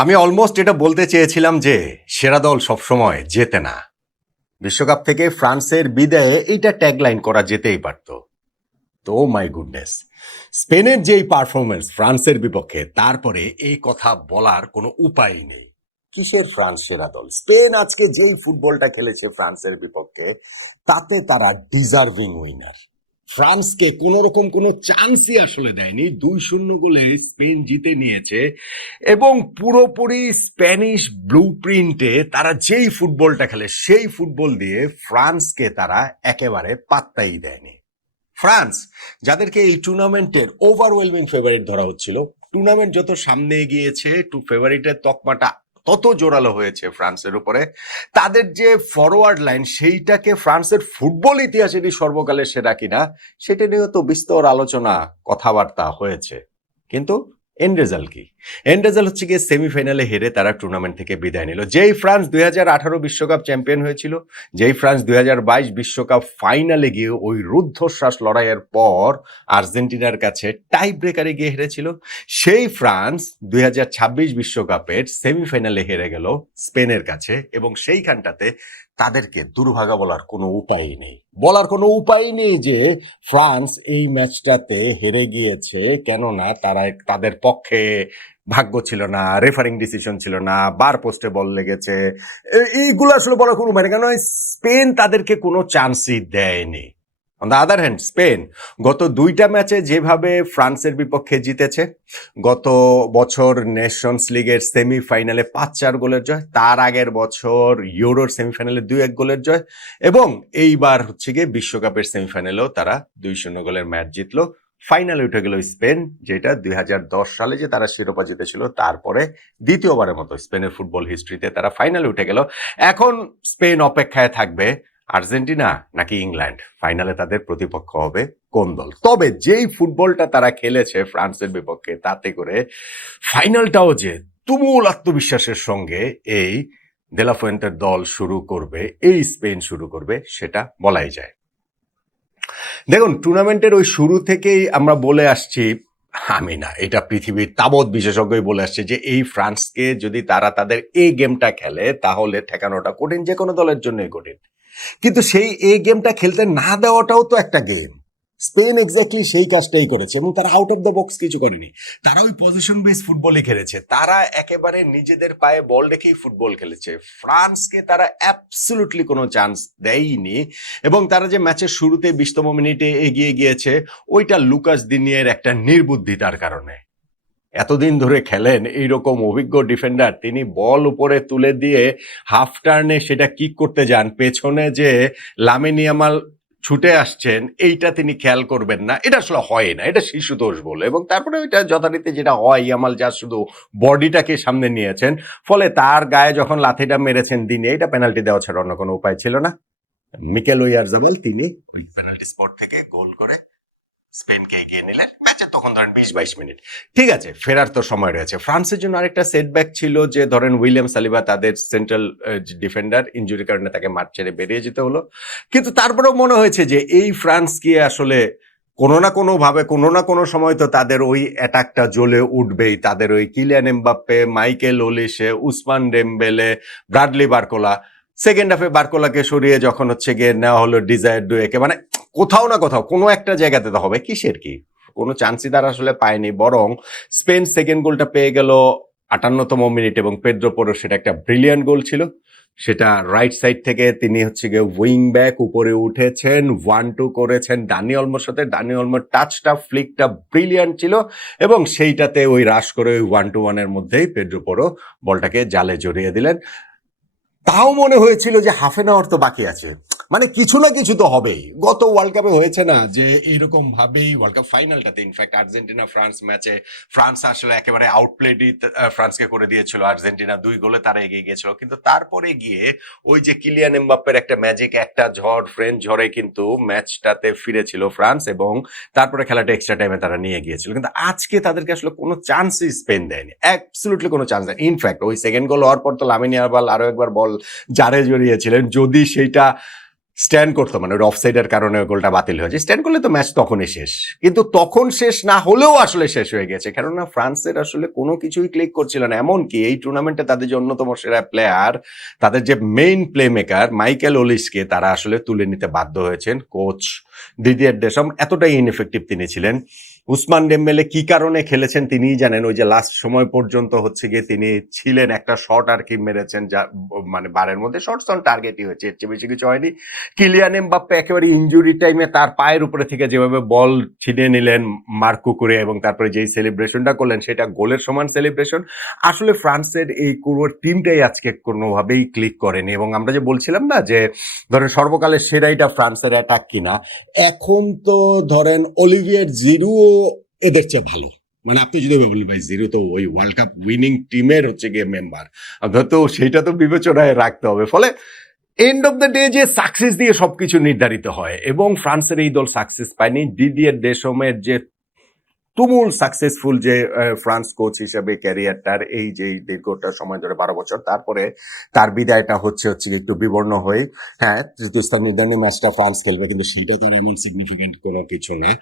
আমি অলমোস্ট এটা বলতে চেয়েছিলাম যে সেরা দল সবসময় জেতে না। বিশ্বকাপ থেকে ফ্রান্সের বিদায়ে এইটা ট্যাগলাইন করা যেতেই পারত। তো মাই গুডনেস, স্পেনের যেই পারফরমেন্স ফ্রান্সের বিপক্ষে, তারপরে এই কথা বলার কোনো উপায় নেই। কিসের ফ্রান্স সেরা দল? স্পেন আজকে যেই ফুটবলটা খেলেছে ফ্রান্সের বিপক্ষে, তাতে তারা ডিজার্ভিং উইনার। ফ্রান্সকে কোন রকম কোনো চান্সই আসলে দেয়নি। 2-0 গোলে স্পেন জিতে নিয়েছে এবং পুরোপুরি স্প্যানিশ ব্লু প্রিন্টে তারা যেই ফুটবলটা খেলে সেই ফুটবল দিয়ে ফ্রান্সকে তারা একেবারে পাত্তাই দেয়নি। ফ্রান্স, যাদেরকে এই টুর্নামেন্টের ওভারওয়েলমিং ফেভারিট ধরা হচ্ছিল, টুর্নামেন্ট যত সামনে এগিয়েছে ফেভারিটের তকমাটা তত জোরালো হয়েছে ফ্রান্সের উপরে। তাদের যে ফরওয়ার্ড লাইন, সেইটাকে ফ্রান্সের ফুটবল ইতিহাসেরই সর্বকালের সেরা কিনা সেটা নিয়েও তো বিস্তর আলোচনা কথাবার্তা হয়েছে। কিন্তু এন্ড রেজাল্ট কি? এন্ড রেজাল্ট হচ্ছে গিয়ে সেমিফাইনালে হেরে তারা টুর্নামেন্ট থেকে বিদায় নিল। যেই ফ্রান্স 2018 বিশ্বকাপ চ্যাম্পিয়ন হয়েছিল, যেই ফ্রান্স 2022 বিশ্বকাপ ফাইনালে গিয়ে ওই রুদ্ধশ্বাস লড়াইয়ের পর আর্জেন্টিনার কাছে টাই ব্রেকারে গিয়ে হেরেছিল, সেই ফ্রান্স 2026 বিশ্বকাপের সেমিফাইনালে হেরে গেল স্পেনের কাছে। এবং সেইখানটাতে তাদেরকে দুর্ভাগা বলার কোনো উপায়ই নেই। যে ফ্রান্স এই ম্যাচটাতে হেরে গিয়েছে, কেননা তারা তাদের পক্ষে ভাগ্য ছিল না, রেফারিং ডিসিশন ছিল না, বার পোস্টে বল লেগেছে, এইগুলো আসলে বলার কোনো উপায় নেই, কেন স্পেন তাদেরকে কোনো চান্সই দেয়নি। On the other hand, Spain গত 2টা ম্যাচে যেভাবে ফ্রান্সের বিপক্ষে জিতেছে, গত বছর নেশনস লিগের সেমিফাইনালে 5-4 গোলের জয়, তার আগের বছর ইউরোর সেমিফাইনালে 2-1 গোলের জয়, এবং এইবার হচ্ছে গিয়ে বিশ্বকাপের সেমিফাইনালেও তারা 2-0 গোলের ম্যাচ জিতলো। ফাইনালে উঠে গেল স্পেন, যেটা 2010 সালে যে তারা শিরোপা জিতেছিল তারপরে দ্বিতীয়বারের মতো স্পেনের ফুটবল হিস্ট্রিতে তারা ফাইনালে উঠে গেল। এখন স্পেন অপেক্ষায় থাকবে আর্জেন্টিনা নাকি ইংল্যান্ড, ফাইনালে তাদের প্রতিপক্ষ হবে কোন দল। তবে যেই ফুটবলটা তারা খেলেছে ফ্রান্সের বিপক্ষে, তাতে করে ফাইনালটাও যে তুমুল আত্মবিশ্বাসের সঙ্গে এই দেলাফুয়েন্তের দল শুরু করবে, এই স্পেন শুরু করবে, সেটা বলাই যায়। দেখুন, টুর্নামেন্টের ওই শুরু থেকেই আমরা বলে আসছি, আমি না, এটা পৃথিবীর তাবৎ বিশেষজ্ঞই বলে আসছে যে এই ফ্রান্সকে যদি তারা তাদের এই গেমটা খেলে তাহলে ঠেকানোটা কঠিন, যে কোনো দলের জন্যই কঠিন। কিন্তু সেই এই গেমটা খেলতে না দেওয়াটাও তো একটা গেম। স্পেন এক্স্যাক্টলি সেই কাজটাই করেছে এবং তারা আউট অফ দ্য বক্স কিছু করেনি। তারা ওই পজিশন বেস ফুটবলই খেলেছে, তারা একেবারে নিজেদের পায়ে বল রেখেই ফুটবল খেলেছে। ফ্রান্সকে তারা অ্যাবসলিউটলি কোনো চান্স দেয়নি এবং তারা যে ম্যাচের শুরুতে 20তম মিনিটে এগিয়ে গিয়েছে, ওইটা লুকাস দিনিয়ের একটা নির্বুদ্ধিতার কারণে। এতদিন ধরে খেলেন এইরকম অভিজ্ঞ ডিফেন্ডার, তিনি বল উপরে তুলে দিয়ে হাফ টার্নে সেটা কিক করতে যান, পেছনে যে লামিন ইয়ামাল ছুটে আসছেন এইটা তিনি খেয়াল করবেন না, এটা আসলে হয় না, এটা শিশু দোষ বলে। এবং তারপরে ওইটা যথারীতি যেটা হয়, ইয়ামাল যা শুধু বডিটাকে সামনে নিয়েছেন, ফলে তার গায়ে যখন লাথিটা মেরেছেন দিনে, এটা পেনাল্টি দেওয়া ছাড়া অন্য কোনো উপায় ছিল না। মিকেল ওয়াইয়ারজাবাল তিনি পেনাল্টি স্পট থেকে গোল করে স্পেনকে এগিয়ে নিলেন। ম্যাচে তখন ধরেন 20-22 মিনিট, ঠিক আছে, ফেরার তো সময় রয়েছে। ফ্রান্সের জন্য আরেকটা সেটব্যাক ছিল যে ধরেন উইলিয়াম সালিবা, তাদের সেন্ট্রাল ডিফেন্ডার, ইনজুরির কারণে তাকে মাঠ ছেড়ে বেরিয়ে যেতে হলো। কিন্তু তারপরেও মনে হয়েছে যে এই ফ্রান্স কি আসলে কোনো না কোনো ভাবে কোনো না কোনো সময় তো তাদের ওই অ্যাটাকটা জ্বলে উঠবেই। তাদের ওই Kylian Mbappe, Michael Olise, Ousmane Dembele, Bradley Barcola, second হাফে বার্কোলাকে সরিয়ে যখন হচ্ছে গিয়ে নেওয়া হলো ডিজায়ার ডুয়েকে, মানে কোথাও না কোথাও কোনো একটা জায়গাতে তো হবে, কিসের কি কোনো চান্সই তারা আসলে পায়নি। বরং স্পেন সেকেন্ড গোলটা পেয়ে গেল 58তম মিনিট এবং পেদ্রো পোরো, সেটা একটা ব্রিলিয়ান্ট গোল ছিল। সেটা রাইট সাইড থেকে তিনি হচ্ছে গিয়ে উইং ব্যাক উপরে উঠেছেন, 1-2 করেছেন ডানি অলমোর সাথে। ডানি অলমোর টাচটা, ফ্লিকটা ব্রিলিয়ান্ট ছিল এবং সেইটাতে ওই রাশ করে ওই 1-1 এর মধ্যেই পেদ্রো পোরো বলটাকে জালে জড়িয়ে দিলেন। তাও মনে হয়েছিল যে হাফ এন আওয়ার তো বাকি আছে, মানে কিছু না কিছু তো হবেই। গত ওয়ার্ল্ড কাপে হয়েছে না যে এইরকম ভাবেই ওয়ার্ল্ড কাপ ফাইনালটাতে, ইনফ্যাক্ট আর্জেন্টিনা ফ্রান্স ম্যাচে ফ্রান্স আসলে একেবারে আউটপ্লেডই ফ্রান্সকে করে দিয়েছিল, আর্জেন্টিনা 2 গোলে তারা এগিয়ে গিয়েছিল। কিন্তু তারপরে গিয়ে ওই যে কিলিয়ান এমবাপ্পের একটা ম্যাজিক, একটা ঝড়, ফ্রেঞ্চ ঝড়ে কিন্তু ম্যাচটাতে ফিরেছিল ফ্রান্স এবং তারপরে খেলাটা এক্সট্রা টাইমে তারা নিয়ে গিয়েছিল। কিন্তু আজকে তাদেরকে আসলে কোনো চান্সই স্পেন দেয়নি, অ্যাবসলিউটলি কোনো চান্স দেয়নি। ইনফ্যাক্ট ওই সেকেন্ড গোল হওয়ার পর তো লামিন ইয়ামাল আরো একবার বল জারে জড়িয়েছিলেন, যদি সেইটা স্ট্যান্ড করতো, মানে ওর অফসাইডের কারণে গোলটা বাতিল হয়েছে, স্ট্যান্ড করলে তো ম্যাচ তখনই শেষ। কিন্তু তখন শেষ না হলেও আসলে শেষ হয়ে গেছে, কেননা ফ্রান্সের আসলে কোনো কিছুই ক্লিক করছিল না। এমনকি এই টুর্নামেন্টে তাদের যে অন্যতম সেরা প্লেয়ার, তাদের যে মেইন প্লে মেকার মাইকেল ওলিসকে তারা আসলে তুলে নিতে বাধ্য হয়েছেন। কোচ দিদিয়ের দেশম এতটাই ইনএফেক্টিভ তিনি ছিলেন। উসমান ডেম্বেলে কি কারণে খেলেছেন তিনিই জানেন। ওই যে লাস্ট সময় পর্যন্ত হচ্ছে গিয়ে তিনি ছিলেন, একটা শট আর কি মেরেছেন, যা মানে বারের মধ্যে শর্টস অন টার্গেটই হয়েছে, এর চেয়ে বেশি কিছু হয়নি। কিলিয়ান এমবাপ্পে একেবারে ইনজুরি টাইমে তার পায়ের উপরে থেকে যেভাবে বল ছিনিয়ে নিলেন মার্কো করে, এবং তারপরে যেই সেলিব্রেশনটা করলেন সেটা গোলের সমান সেলিব্রেশন। আসলে ফ্রান্সের এই পুরো টিমটাই আজকে কোনোভাবেই ক্লিক করেনি। এবং আমরা যে বলছিলাম না যে ধরেন সর্বকালের সেরাইটা ফ্রান্সের অ্যাটাক কিনা, এখন তো ধরেন অলিভিয়ের জিরুও এদের চেয়ে ভালো। মানে আপনি যদি বলেন ভাই জিরো তো ওই ওয়ার্ল্ড কাপ উইনিং টিমের হচ্ছে গিয়ে মেম্বার, তো সেইটা তো বিবেচনায় রাখতে হবে। ফলে এন্ড অফ দ্য ডে যে সাকসেস দিয়ে সবকিছু নির্ধারিত হয়, এবং ফ্রান্সের এই দল সাকসেস পায়নি। দিদিয়ের দেশমের যে তুমুল সাকসেসফুল যে ফ্রান্স কোচ হিসেবে ক্যারিয়ারটার এই যে দীর্ঘটা সময় ধরে 12 বছর, তারপরে তার বিদায়টা হচ্ছে একটু বিবর্ণ হয়ে। হ্যাঁ, তৃতীয় স্থান নির্ধারণী ম্যাচটা ফ্রান্স খেলবে, কিন্তু সেটা তো আর এমন সিগনিফিকেন্ট কোনো কিছু নেই।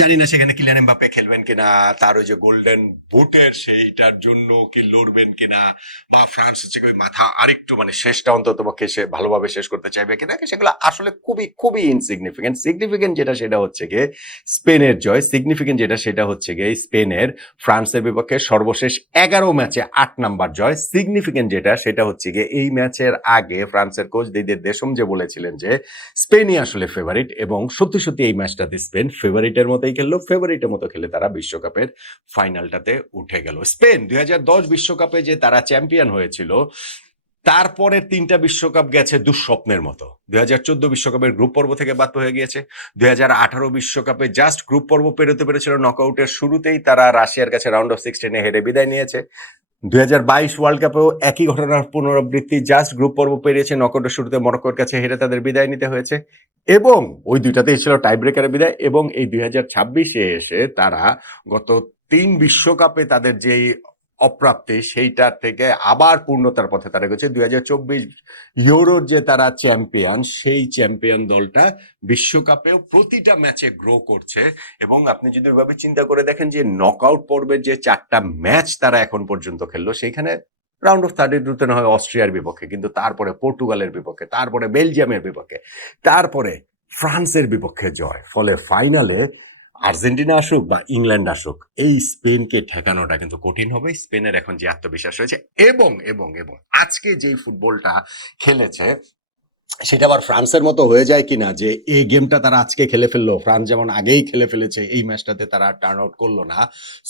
জানি না সেখানে কিলিয়ান এমবাপ্পে খেলবেন কিনা, তার ওই যে গোল্ডেন বুটের সেইটার জন্য কি লড়বেন কিনা, বা ফ্রান্স হচ্ছে মাথা আরেকটু মানে শেষটা অন্তত পক্ষে সে ভালোভাবে শেষ করতে চাইবে কিনা, সেগুলো আসলে খুবই খুবই ইনসিগনিফিকেন্ট। সিগনিফিকেন্ট যেটা সেটা হচ্ছে গিয়ে স্পেনের জয়, সিগনিফিকেন্ট যেটা সেটা হচ্ছে গিয়ে স্পেনের ফ্রান্সের বিপক্ষে সর্বশেষ 11 ম্যাচে 8 নাম্বার জয়। সিগনিফিকেন্ট যেটা সেটা হচ্ছে গিয়ে এই ম্যাচের আগে ফ্রান্সের কোচ দিদিয়ের দেশম যে বলেছিলেন যে স্পেনই আসলে ফেভারিট, এবং সত্যি সত্যি এই ম্যাচটাতে স্পেন ফেভারিটের মতোই খেললো। ফেভারিটের মতো খেলে তারা বিশ্বকাপের ফাইনালটাতে উঠে গেল। স্পেন 2010 বিশ্বকাপে যে তারা চ্যাম্পিয়ন হয়েছিল, তারপরের 3টা বিশ্বকাপ গেছে দুঃস্বপ্নের মতো। 2014 বিশ্বকাপের গ্রুপ পর্ব থেকে বাদ হয়ে গিয়েছে। 2018 বিশ্বকাপে জাস্ট গ্রুপ পর্ব পেরোতে পেরেছিল, নকআউটের শুরুতেই তারা রাশিয়ার কাছে রাউন্ড অফ 16 হেরে বিদায় নিয়েছে। 2022 ওয়ার্ল্ড কাপেও একই ঘটনার পুনরাবৃত্তি, জাস্ট গ্রুপ পর্ব পেরিয়েছে, নকআউটের শুরুতে মরক্কোর কাছে হেরে তাদের বিদায় নিতে হয়েছে, এবং ওই দুইটাতেই ছিল টাই ব্রেকারের বিদায়। এবং এই 2026-এ এসে তারা গত 3 বিশ্বকাপে তাদের যেই অপ্রাপ্তি, সেইটার থেকে আবার পূর্ণতার পথে তারা গেছে। 2024 ইউরোর যে তারা চ্যাম্পিয়ন, সেই চ্যাম্পিয়ন দলটা বিশ্বকাপেও প্রতিটা ম্যাচে গ্রো করছে। এবং আপনি যদি ওইভাবে চিন্তা করে দেখেন যে নকআউট পর্বের যে 4টা ম্যাচ তারা এখন পর্যন্ত খেললো, সেইখানে রাউন্ড অফ 32-তে না হয় অস্ট্রিয়ার বিপক্ষে, কিন্তু তারপরে পর্তুগালের বিপক্ষে, তারপরে বেলজিয়ামের বিপক্ষে, তারপরে ফ্রান্সের বিপক্ষে জয়। ফলে ফাইনালে আর্জেন্টিনা আসুক বা ইংল্যান্ড আসুক, এই স্পেনকে ঠেকানোটা কিন্তু কঠিন হবে। স্পেনের এখন যে আত্মবিশ্বাস রয়েছে, এবং এবং এবং আজকে যেই ফুটবলটা খেলেছে সেটা আবার ফ্রান্সের মতো হয়ে যায় কিনা, যে এই গেমটা তারা আজকে খেলে ফেললো, ফ্রান্স যেমন আগেই খেলে ফেলেছে, এই ম্যাচটাতে তারা টার্ন আউট করলো না।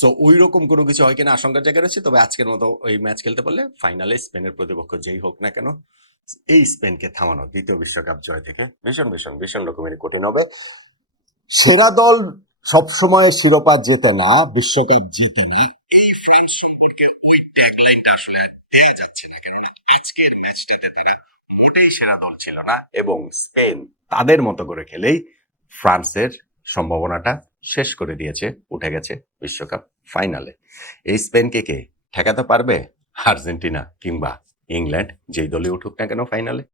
সো ওই রকম কোনো কিছু হয় কিনা আশঙ্কার জায়গা রয়েছে। তবে আজকের মতো এই ম্যাচ খেলতে পারলে ফাইনালে স্পেনের প্রতিপক্ষ যেই হোক না কেন, এই স্পেনকে থামানো দ্বিতীয় বিশ্বকাপ জয় থেকে ভীষণ ভীষণ ভীষণ রকমেরই কঠিন হবে। সেরা দল সবসময় শিরোপা জেতে না, বিশ্বকাপ জিতে না, এই ফ্রান্স সম্পর্কে ওই ট্যাগলাইনটা আসলে দেয়া যাচ্ছে না, কেননা আজকের ম্যাচটাতে তারা মোটেই সেরা দল ছিল না, এবং স্পেন তাদের মতো করে খেলেই ফ্রান্সের সম্ভাবনাটা শেষ করে দিয়েছে, উঠে গেছে বিশ্বকাপ ফাইনালে। এই স্পেনকে কে ঠেকাতে পারবে? আর্জেন্টিনা কিংবা ইংল্যান্ড, যেই দলে উঠুক না কেন ফাইনালে।